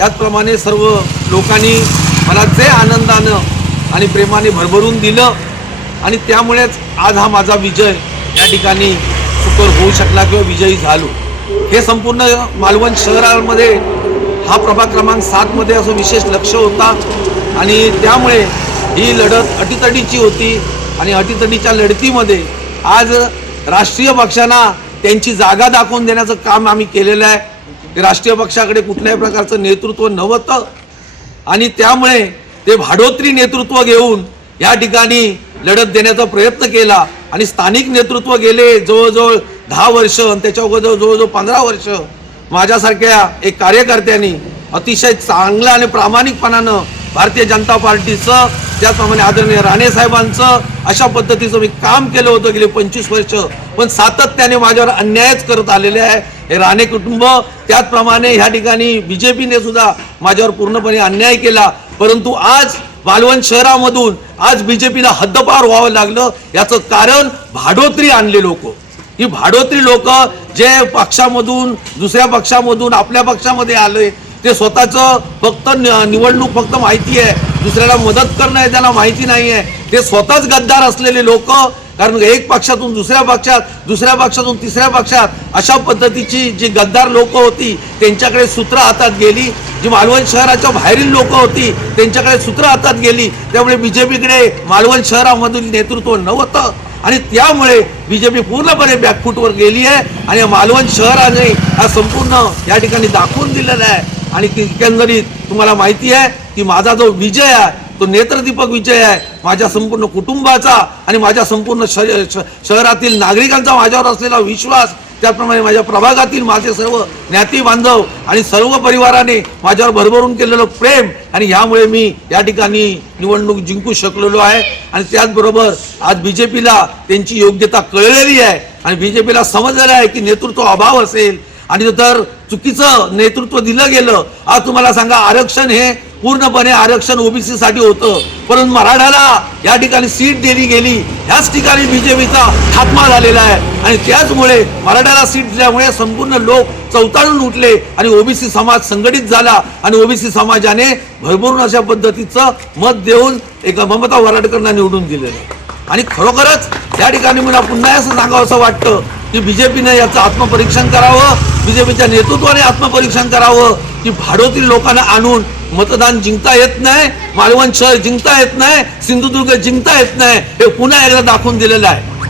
त्याचप्रमाणे सर्व लोकांनी मला जे आनंदानं आणि प्रेमाने भरभरून दिलं आणि त्यामुळेच आज हा माझा विजय या ठिकाणी सुकर होऊ शकला किंवा विजयी झालो। हे संपूर्ण मालवण शहरामध्ये हा प्रभाग क्रमांक 7 मध्ये असं विशेष लक्ष होता आणि त्यामुळे ही लढत अटीतटीची होती आणि अटीतटीच्या लढतीमध्ये आज राष्ट्रीय पक्षांना त्यांची जागा दाखवून देण्याचं काम आम्ही केलेलं आहे। राष्ट्रीय पक्षाकडे कुठल्याही प्रकारचं नेतृत्व नव्हतं आणि त्यामुळे ते भाडोत्री नेतृत्व घेऊन या ठिकाणी लढत देण्याचा प्रयत्न केला आणि स्थानिक नेतृत्व गेले जवळजवळ 10 वर्ष आणि त्याच्यावर जवळजवळ 15 वर्ष माझ्यासारख्या एक कार्यकर्त्यांनी अतिशय चांगल्या आणि प्रामाणिकपणानं भारतीय जनता पार्टीचं त्याचप्रमाणे आदरणीय राणे साहेबांचं अशा पद्धतीचं मी काम केलं होतं गेले 25 वर्ष, पण सातत्याने माझ्यावर अन्यायच करत आलेले आहे हे राणे कुटुंब। त्याचप्रमाणे ह्या ठिकाणी बीजेपीने सुद्धा माझ्यावर पूर्णपणे अन्याय केला, परंतु आज मालवण शहरामधून आज बीजेपीला हद्दपार व्हावं लागलं। याचं कारण भाडोत्री आणले लोक, ही भाडोत्री लोक जे पक्षामधून दुसऱ्या पक्षामधून आपल्या पक्षामध्ये आले ते स्वतःचं फक्त निवडणूक फक्त माहिती आहे, दुसऱ्याला मदत करणं आहे त्याला माहिती नाही आहे, ते स्वतःच गद्दार असलेले लोक। कारण एक पक्षातून दुसऱ्या पक्षात, दुसऱ्या पक्षातून तिसऱ्या पक्षात अशा पद्धतीची जी गद्दार लोक होती त्यांच्याकडे सूत्र हातात गेली, जी मालवण शहराच्या बाहेरील लोक होती त्यांच्याकडे सूत्र हातात गेली। त्यामुळे बीजेपीकडे मालवण शहरामधील नेतृत्व नव्हतं आणि त्यामुळे बीजेपी पूर्णपणे बॅकफूटवर गेली आहे आणि मालवण शहराने हा संपूर्ण या ठिकाणी दाखवून दिलेला आहे। आणि एकंदरीत तुम्हाला माहिती आहे की माझा जो विजय आहे तो नेत्रदीपक विजय आहे माझ्या संपूर्ण कुटुंबाचा आणि माझ्या संपूर्ण शहरातील नागरिकांचा माझ्यावर असलेला विश्वास, त्याचप्रमाणे माझ्या प्रभागातील माझे सर्व ज्ञाती बांधव आणि सर्व परिवाराने माझ्यावर भरभरून केलेलं प्रेम आणि ह्यामुळे मी या ठिकाणी निवडणूक जिंकू शकलेलो आहे। आणि त्याचबरोबर आज बीजेपीला त्यांची योग्यता कळलेली आहे आणि बीजेपीला समजलेलं आहे की नेतृत्व अभाव असेल आणि जर चुकीचं नेतृत्व दिलं गेलं, आज तुम्हाला सांगा आरक्षण हे पूर्णपणे आरक्षण ओबीसी साठी होतं, परंतु मराठाला या ठिकाणी सीट दिली गेली, ह्याच ठिकाणी बीजेपीचा खात्मा झालेला आहे आणि त्याचमुळे मराठाला सीट दिल्यामुळे संपूर्ण लोक चौताळून उठले आणि ओबीसी समाज संघटित झाला आणि ओबीसी समाजाने भरभरून अशा पद्धतीचं मत देऊन एका ममता वराडकरांना निवडून दिलेलं आहे। आणि खरोखरच या ठिकाणी मला पुन्हा असं सांगावं असं वाटतं की बीजेपीने याचं आत्मपरीक्षण करावं, बीजेपीच्या नेतृत्वाने आत्मपरीक्षण करावं की भाडोत्री लोकांना आणून मतदान जिंकता येत नाही, मालवण शहर जिंकता येत नाही, सिंधुदुर्ग जिंकता येत नाही, हे पुन्हा एकदा दाखवून दिलेलं आहे।